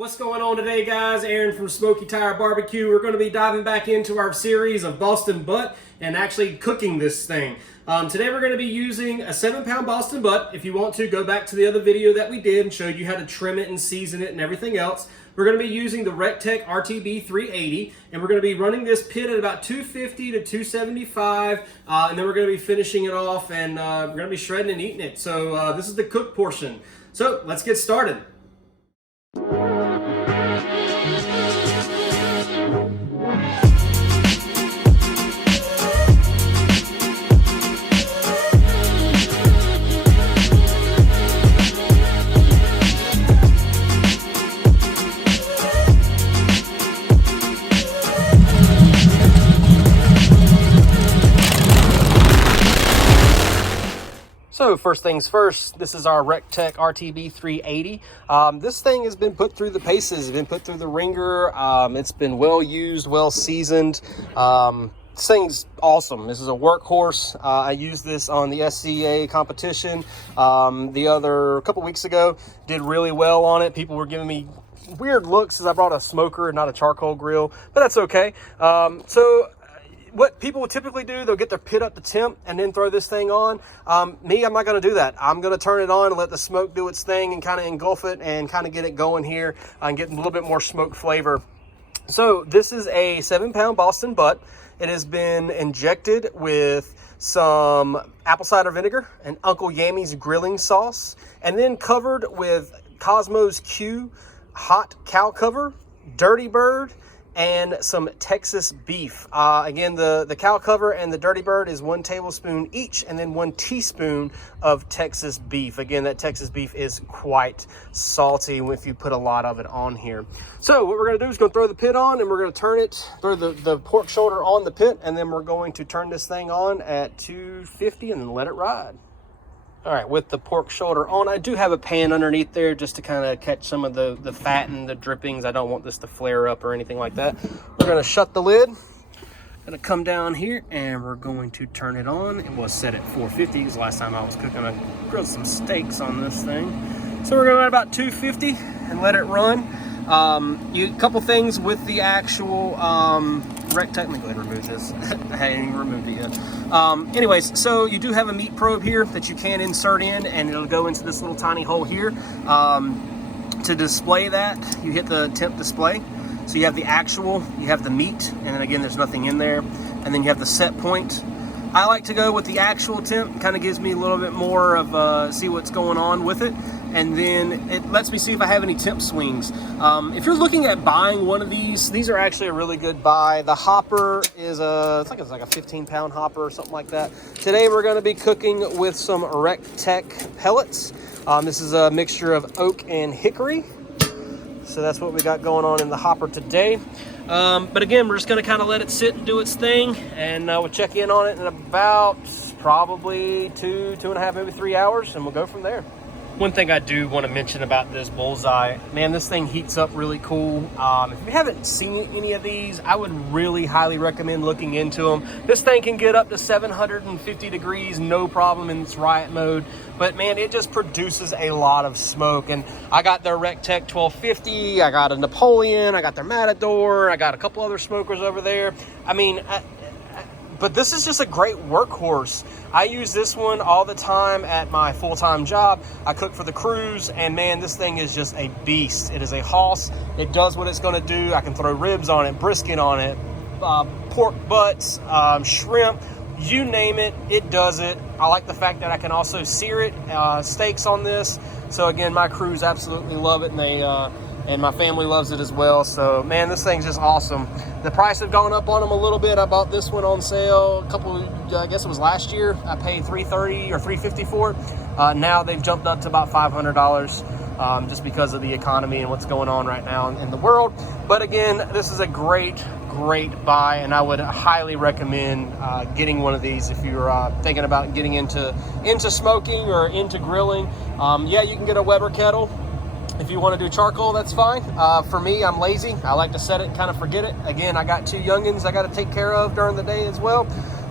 What's going on today, guys? Aaron from Smokey Tire Barbecue. We're going to be diving back into our series of Boston butt and actually cooking this thing. Today we're going to be using a 7-pound Boston butt. If you want to, go back to the other video that we did and showed you how to trim it and season it and everything else. We're going to be using the Recteq RT-B380, and we're going to be running this pit at about 250 to 275, and then we're going to be finishing it off, and we're going to be shredding and eating it. So this is the cook portion. So let's get started. So first things first, this is our Recteq RT-B380. This thing has been put through the paces, it's been put through the ringer. It's been well used, well seasoned. This thing's awesome. This is a workhorse. I used this on the SCA competition a couple weeks ago. Did really well on it. People were giving me weird looks as I brought a smoker and not a charcoal grill, but that's okay. What people would typically do, they'll get their pit up to temp and then throw this thing on. Me, I'm not going to do that. I'm going to turn it on and let the smoke do its thing and kind of engulf it and kind of get it going here and get a little bit more smoke flavor. So this is a 7-pound Boston butt. It has been injected with some apple cider vinegar and Uncle Yammy's grilling sauce, and then covered with Kosmo's Q hot cow cover, Dirty Bird, and some Texas beef. Again, the cow cover and the Dirty Bird is 1 tablespoon each, and then 1 teaspoon of Texas beef. Again, that Texas beef is quite salty if you put a lot of it on here. So what we're going to do is going to throw the pit on, and we're going to throw the pork shoulder on the pit, and then we're going to turn this thing on at 250 and then let it ride. All right, with the pork shoulder on, I do have a pan underneath there just to kind of catch some of the fat and the drippings. I don't want this to flare up or anything like that. We're going to shut the lid. Going to come down here and we're going to turn it on. It was set at 450 because last time I was cooking, I grilled some steaks on this thing. So we're going to at about 250 and let it run. A couple things with the actual Recteq. Let me go ahead and remove this. I haven't even removed it yet. Anyways, so you do have a meat probe here that you can insert in, and it'll go into this little tiny hole here. To display that, you hit the temp display. So you have the actual, you have the meat, and then again, there's nothing in there. And then you have the set point. I like to go with the actual temp. Kind of gives me a little bit more of see what's going on with it. And then it lets me see if I have any temp swings. If you're looking at buying one of these are actually a really good buy. The hopper is it's like a 15-pound hopper or something like that. Today we're going to be cooking with some Recteq pellets. This is a mixture of oak and hickory. So that's what we got going on in the hopper today. But again, we're just going to kind of let it sit and do its thing, and we'll check in on it in about probably 2.5, maybe 3 hours, and we'll go from there. One thing I do want to mention about this Bullseye, man, this thing heats up really cool. If you haven't seen any of these, I would really highly recommend looking into them. This thing can get up to 750 degrees, no problem in its riot mode. But man, it just produces a lot of smoke. And I got their Recteq 1250, I got a Napoleon, I got their Matador, I got a couple other smokers over there. I mean, but this is just a great workhorse. I use this one all the time at my full-time job. I cook for the crews, and man, this thing is just a beast. It is a hoss. It does what it's gonna do. I can throw ribs on it, brisket on it, pork butts, shrimp, you name it, it does it. I like the fact that I can also sear it, steaks on this. So again, my crews absolutely love it, and and my family loves it as well. So man, this thing's just awesome. The price have gone up on them a little bit. I bought this one on sale I guess it was last year. I paid $330 or $350 for it. Now they've jumped up to about $500 just because of the economy and what's going on right now in the world. But again, this is a great buy, and I would highly recommend getting one of these if you're thinking about getting into smoking or into grilling. Yeah, you can get a Weber kettle. If you want to do charcoal, that's fine. For me, I'm lazy. I like to set it and kind of forget it. Again, I got 2 youngins I got to take care of during the day as well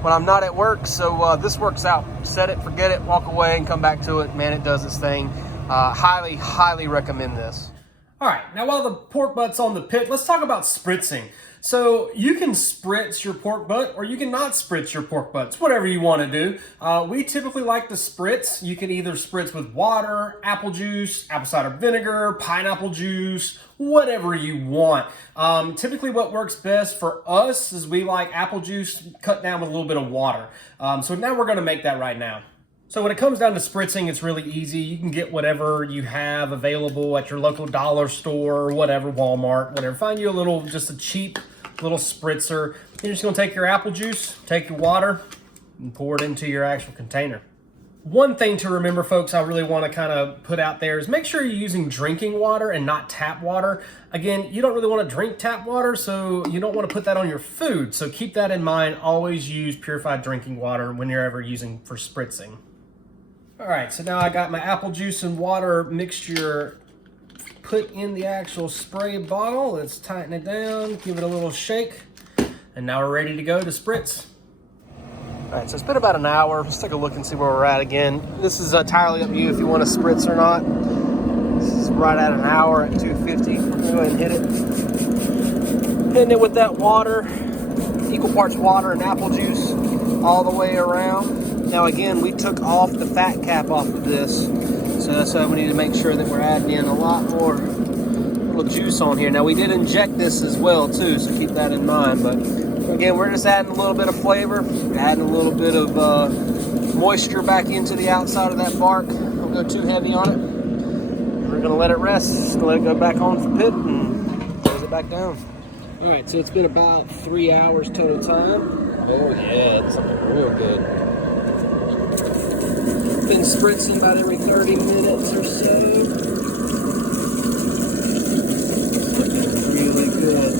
when I'm not at work. So this works out. Set it, forget it, walk away and come back to it. Man, it does its thing. Highly recommend this. All right, now while the pork butt's on the pit, let's talk about spritzing. So you can spritz your pork butt or you can not spritz your pork butts, whatever you want to do. We typically like to spritz. You can either spritz with water, apple juice, apple cider vinegar, pineapple juice, whatever you want. Typically what works best for us is we like apple juice cut down with a little bit of water. So now we're going to make that right now. So when it comes down to spritzing, it's really easy. You can get whatever you have available at your local dollar store or whatever, Walmart, whatever. Find you just a cheap little spritzer. You're just gonna take your apple juice, take your water, and pour it into your actual container. One thing to remember, folks, I really wanna kind of put out there is make sure you're using drinking water and not tap water. Again, you don't really wanna drink tap water, so you don't wanna put that on your food. So keep that in mind. Always use purified drinking water when you're ever using for spritzing. All right, so now I got my apple juice and water mixture put in the actual spray bottle. Let's tighten it down, give it a little shake, and now we're ready to go to spritz. All right, so it's been about an hour. Let's take a look and see where we're at again. This is entirely up to you if you want to spritz or not. This is right at an hour at 250. We're gonna go ahead and hit it. Hitting it with that water, equal parts water and apple juice all the way around. Now again, we took off the fat cap off of this, so that's why we need to make sure that we're adding in a lot more little juice on here. Now we did inject this as well too, so keep that in mind. But again, we're just adding a little bit of flavor, adding a little bit of moisture back into the outside of that bark. Don't go too heavy on it. We're gonna let it rest, just let it go back on the pit and close it back down. All right, so it's been about 3 hours total time. Oh yeah, it's looking real good. Been spritzing about every 30 minutes or so. Really good.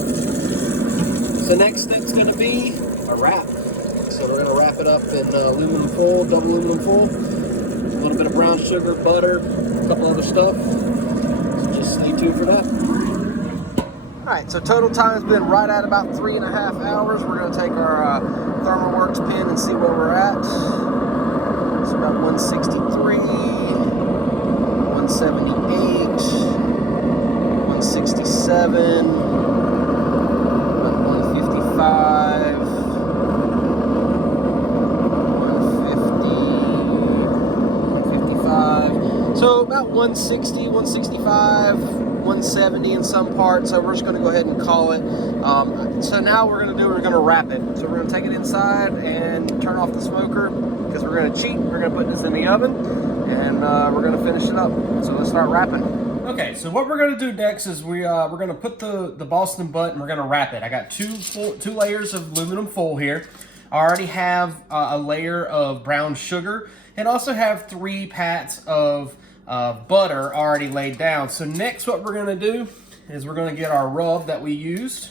So next step's gonna be a wrap. So we're gonna wrap it up in aluminum foil, double aluminum foil. A little bit of brown sugar, butter, a couple other stuff. So just stay tuned for that. All right, so total time's been right at about 3.5 hours. We're gonna take our ThermoWorks pin and see where we're at. So about 163, 178, 167, about 155, 150, 155. So about 160, 165, 170 in some parts. So we're just gonna go ahead and call it. So now we're gonna wrap it. So we're gonna take it inside and turn off the smoker, because we're gonna cheat. We're gonna put this in the oven and we're gonna finish it up. So let's start wrapping. Okay, so what we're gonna do next is we're gonna put the Boston butt and we're gonna wrap it. I got two layers of aluminum foil here. I already have a layer of brown sugar and also have 3 pats of butter already laid down. So next what we're gonna do is we're gonna get our rub that we used.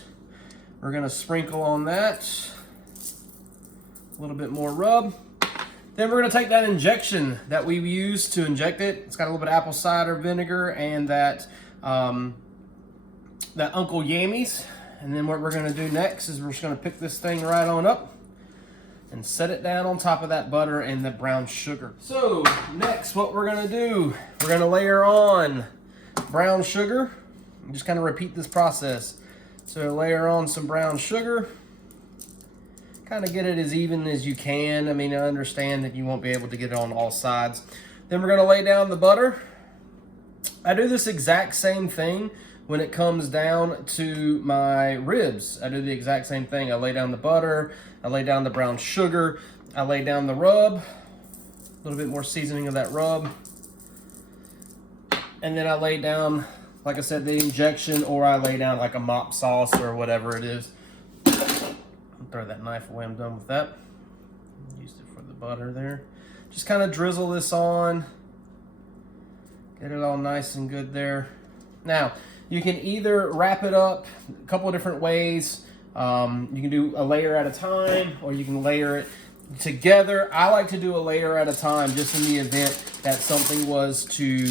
We're gonna sprinkle on that. A little bit more rub. Then we're gonna take that injection that we used to inject it. It's got a little bit of apple cider vinegar and that Uncle Yammy's. And then what we're gonna do next is we're just gonna pick this thing right on up and set it down on top of that butter and the brown sugar. So next what we're gonna do, we're gonna layer on brown sugar and just kind of repeat this process. So layer on some brown sugar. Kind of get it as even as you can. I mean, I understand that you won't be able to get it on all sides. Then we're gonna lay down the butter. I do this exact same thing when it comes down to my ribs. I do the exact same thing. I lay down the butter, I lay down the brown sugar, I lay down the rub, a little bit more seasoning of that rub. And then I lay down, like I said, the injection, or I lay down like a mop sauce or whatever it is. Throw that knife away, I'm done with that. Used it for the butter there. Just kind of drizzle this on. Get it all nice and good there. Now, you can either wrap it up a couple of different ways. You can do a layer at a time, or you can layer it together. I like to do a layer at a time, just in the event that something was to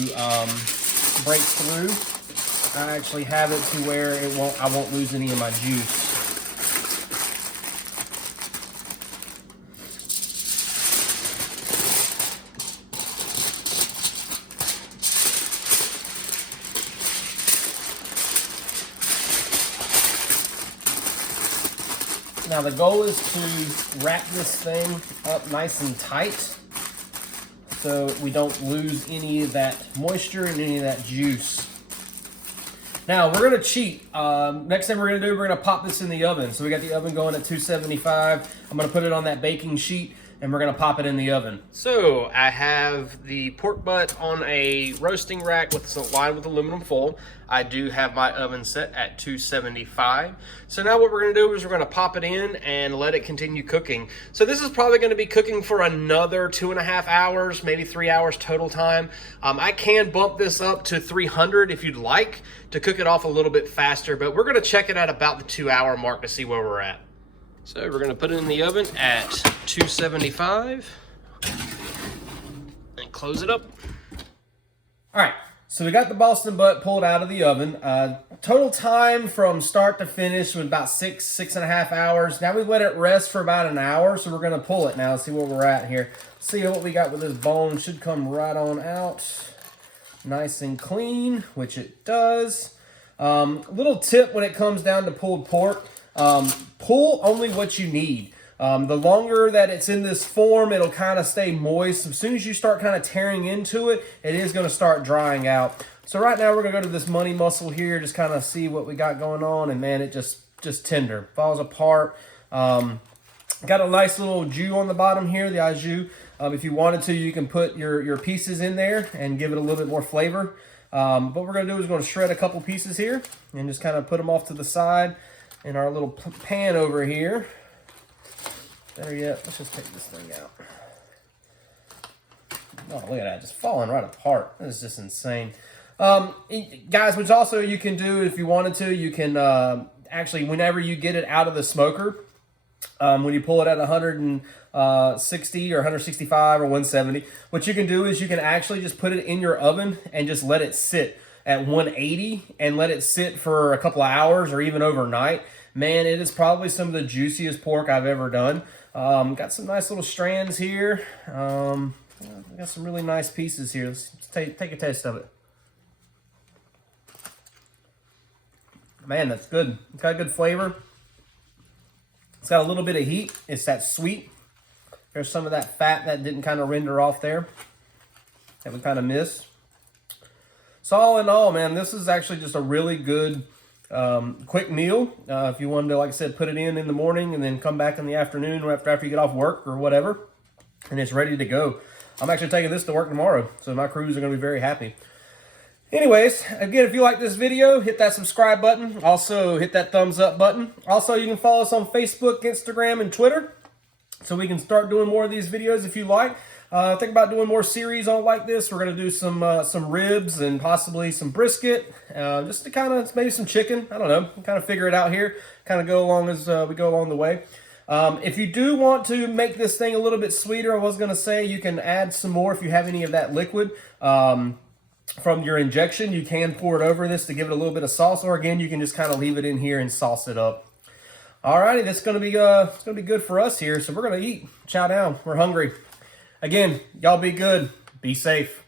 break through. I actually have it to where I won't lose any of my juice. Now the goal is to wrap this thing up nice and tight so we don't lose any of that moisture and any of that juice. Now we're gonna cheat. Next thing we're gonna do, we're gonna pop this in the oven. So we got the oven going at 275. I'm gonna put it on that baking sheet and we're gonna pop it in the oven. So I have the pork butt on a roasting rack lined with aluminum foil. I do have my oven set at 275. So now what we're gonna do is we're gonna pop it in and let it continue cooking. So this is probably gonna be cooking for another 2.5 hours, maybe 3 hours total time. I can bump this up to 300 if you'd like to cook it off a little bit faster, but we're gonna check it at about the 2-hour mark to see where we're at. So we're gonna put it in the oven at 275 and close it up. All right, so we got the Boston butt pulled out of the oven. Total time from start to finish was about 6.5 hours. Now we let it rest for about an hour, so we're gonna pull it now and see where we're at here. See what we got with this bone. Should come right on out. Nice and clean, which it does. Little tip when it comes down to pulled pork. Pull only what you need. The longer that it's in this form, it'll kind of stay moist. As soon as you start kind of tearing into it, it is going to start drying out. So right now we're going to go to this money muscle here, just kind of see what we got going on. And man, it just tender, falls apart. Got a nice little jus on the bottom here, the au jus. If you wanted to, you can put your pieces in there and give it a little bit more flavor. What we're going to do is we're going to shred a couple pieces here and just kind of put them off to the side in our little pan over here. Better yet, let's just take this thing out. Oh, look at that, just falling right apart. This is just insane. Guys, which also you can do if you wanted to, you can actually, whenever you get it out of the smoker, when you pull it at 160 or 165 or 170, what you can do is you can actually just put it in your oven and just let it sit at 180 and let it sit for a couple of hours or even overnight. Man, it is probably some of the juiciest pork I've ever done. Got some nice little strands here. Got some really nice pieces here. Let's take a taste of it. Man, that's good. It's got a good flavor. It's got a little bit of heat. It's that sweet. There's some of that fat that didn't kind of render off there that we kind of missed. So all in all, man, this is actually just a really good quick meal. If you wanted to, like I said, put it in the morning and then come back in the afternoon or after you get off work or whatever, and it's ready to go. I'm actually taking this to work tomorrow, so my crews are going to be very happy. Anyways, again, if you like this video, hit that subscribe button. Also, hit that thumbs up button. Also, you can follow us on Facebook, Instagram, and Twitter, so we can start doing more of these videos if you like. Think about doing more series on like this. We're going to do some ribs and possibly some brisket, just to kind of, maybe some chicken. I don't know, kind of figure it out here, kind of go along as we go along the way. If you do want to make this thing a little bit sweeter, I was going to say you can add some more if you have any of that liquid from your injection. You can pour it over this to give it a little bit of sauce, or again, you can just kind of leave it in here and sauce it up. Alrighty, that's going to be it's going to be good for us here, so we're going to eat. Chow down. We're hungry. Again, y'all be good. Be safe.